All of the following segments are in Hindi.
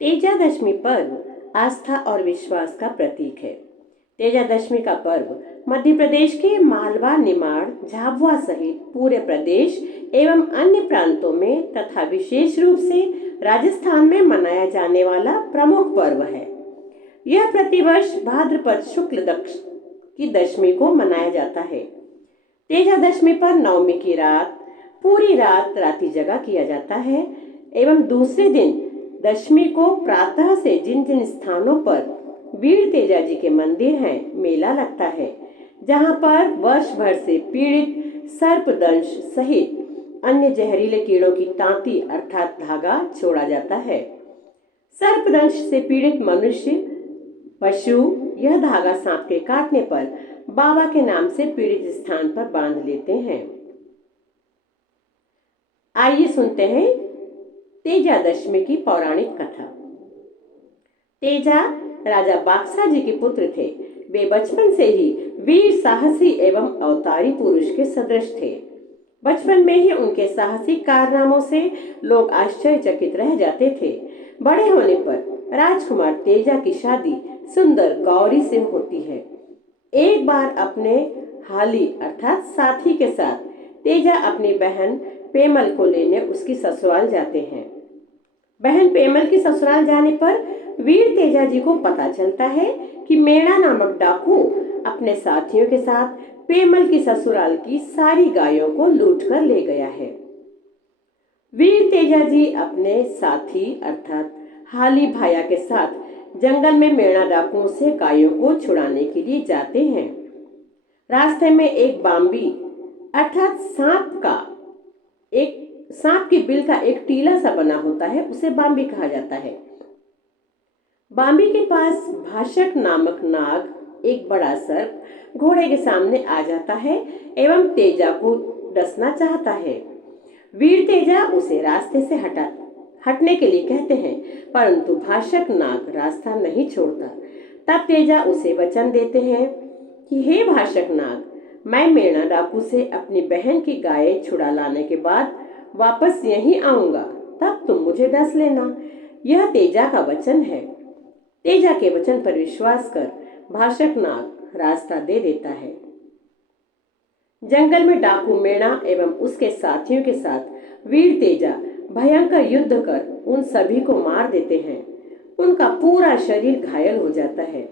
तेजादशमी पर्व आस्था और विश्वास का प्रतीक है। तेजादशमी का पर्व मध्य प्रदेश के मालवा, निमाड़, झाबुआ सहित पूरे प्रदेश एवं अन्य प्रांतों में तथा विशेष रूप से राजस्थान में मनाया जाने वाला प्रमुख पर्व है। यह प्रतिवर्ष भाद्रपद शुक्ल दक्ष की दशमी को मनाया जाता है। तेजादशमी पर नवमी की रात पूरी रात रात्रि जगा किया जाता है एवं दूसरे दिन दशमी को प्रातः से जिन जिन स्थानों पर वीर तेजा जी के मंदिर हैं मेला लगता है, जहां पर वर्ष भर से पीड़ित सर्पदंश सहित अन्य जहरीले कीड़ों की तांती अर्थात धागा छोड़ा जाता है। सर्पदंश से पीड़ित मनुष्य पशु यह धागा सांप के काटने पर बाबा के नाम से पीड़ित स्थान पर बांध लेते हैं। आइए सुनते हैं तेजादशमी की पौराणिक कथा। तेजा राजा बाक्सा जी के पुत्र थे। वे बचपन से ही वीर, साहसी एवं अवतारी पुरुष के सदृश थे। बचपन में ही उनके साहसिक कारनामों से लोग आश्चर्यचकित रह जाते थे। बड़े होने पर राजकुमार तेजा की शादी सुंदर गौरी से होती है। एक बार अपने हाली अर्थात साथी के साथ तेजा अपनी बहन पेमल को लेने उसकी ससुराल जाते हैं। बहन पेमल की ससुराल जाने पर वीर तेजा जी को पता चलता है कि मेणा नामक डाकू अपने साथियों के साथ पेमल की ससुराल की सारी गायों को लूट कर ले गया है। वीर तेजा जी अपने साथी अर्थात हाली भाया के साथ जंगल में मेणा डाकुओं से गायों को छुड़ाने के लिए जाते हैं। रास्ते में एक बाम्बी अर्थात सांप की बिल का एक टीला सा बना होता है, उसे बाम्बी कहा जाता है। बाम्बी के पास भाषक नामक नाग एक बड़ा सर्प घोड़े के सामने आ जाता है एवं तेजा को डसना चाहता है। वीर तेजा उसे रास्ते से हटने के लिए कहते हैं, परंतु भाषक नाग रास्ता नहीं छोड़ता। तब तेजा उसे वचन देते हैं कि हे भाषक नाग, मैं मेणा डाकू से अपनी बहन की गाय छुड़ा लाने के बाद वापस यहीं आऊंगा, तब तुम मुझे डस लेना। यह तेजा का वचन है। तेजा के वचन पर विश्वास कर भाषक नाग रास्ता दे देता है। जंगल में डाकू मेणा एवं उसके साथियों के साथ वीर तेजा भयंकर युद्ध कर उन सभी को मार देते हैं। उनका पूरा शरीर घायल हो जाता है।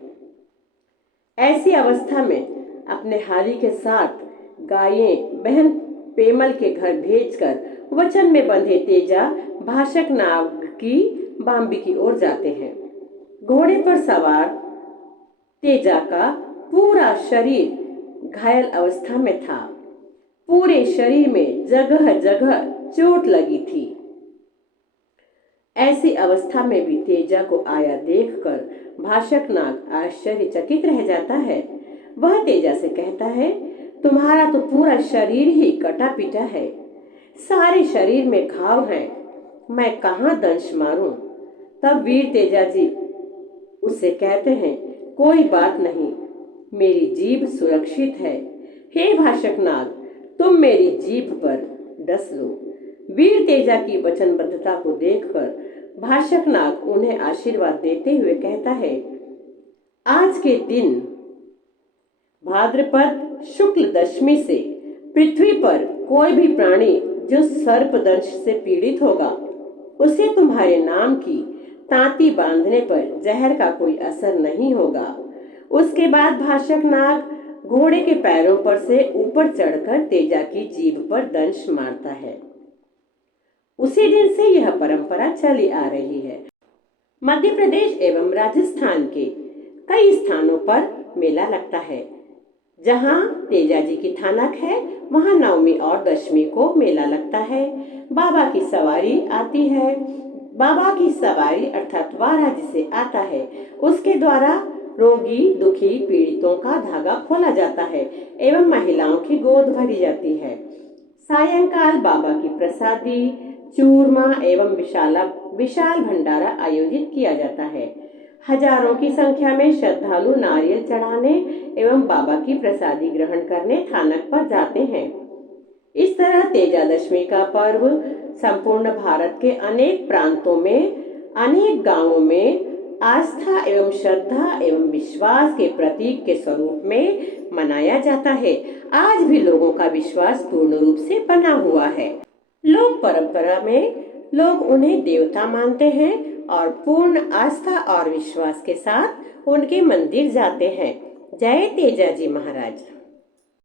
ऐसी अवस्था में अपने हाली के साथ गायें बहन पेमल के घर भेजकर वचन में बंधे तेजा भाषक नाग की बाम्बी की ओर जाते हैं। घोड़े पर सवार तेजा का पूरा शरीर घायल अवस्था में था। पूरे शरीर में जगह जगह चोट लगी थी। ऐसी अवस्था में भी तेजा को आया देखकर भाषक नाग आश्चर्यचकित रह जाता है। वह तेजा से कहता है, तुम्हारा तो पूरा शरीर ही कटा पिटा है, सारे शरीर में घाव हैं, मैं कहाँ दंश मारूं। तब वीर तेजा जी उससे कहते हैं, कोई बात नहीं, मेरी जीभ सुरक्षित है। हे भाषक नाग, तुम मेरी जीभ पर डस लो। वीर तेजा की वचनबद्धता को देखकर भाषक नाग उन्हें आशीर्वाद देते हुए कहता है, आज के दिन भाद्रपद शुक्ल दशमी से पृथ्वी पर कोई भी प्राणी जो सर्पदंश से पीड़ित होगा, उसे तुम्हारे नाम की तांती बांधने पर जहर का कोई असर नहीं होगा। उसके बाद भाषक नाग घोड़े के पैरों पर से ऊपर चढ़कर तेजा की जीभ पर दंश मारता है। उसी दिन से यह परंपरा चली आ रही है। मध्य प्रदेश एवं राजस्थान के कई स्थानों पर मेला लगता है। जहां तेजा जी की थानक है, वहां नवमी और दशमी को मेला लगता है। बाबा की सवारी आती है। बाबा की सवारी अर्थात वारा जिसे आता है, उसके द्वारा रोगी, दुखी, पीड़ितों का धागा खोला जाता है एवं महिलाओं की गोद भरी जाती है। सायंकाल बाबा की प्रसादी, चूरमा एवं विशाल भंडारा आयोजित किया जाता है। हजारों की संख्या में श्रद्धालु नारियल चढ़ाने एवं बाबा की प्रसादी ग्रहण करने थानक पर जाते हैं। इस तरह तेजादशमी का पर्व संपूर्ण भारत के अनेक प्रांतों में अनेक गांवों में आस्था एवं श्रद्धा एवं विश्वास के प्रतीक के स्वरूप में मनाया जाता है। आज भी लोगों का विश्वास पूर्ण रूप से बना हुआ है। लोक परंपरा में लोग उन्हें देवता मानते हैं और पूर्ण आस्था और विश्वास के साथ उनके मंदिर जाते हैं। जय तेजाजी महाराज।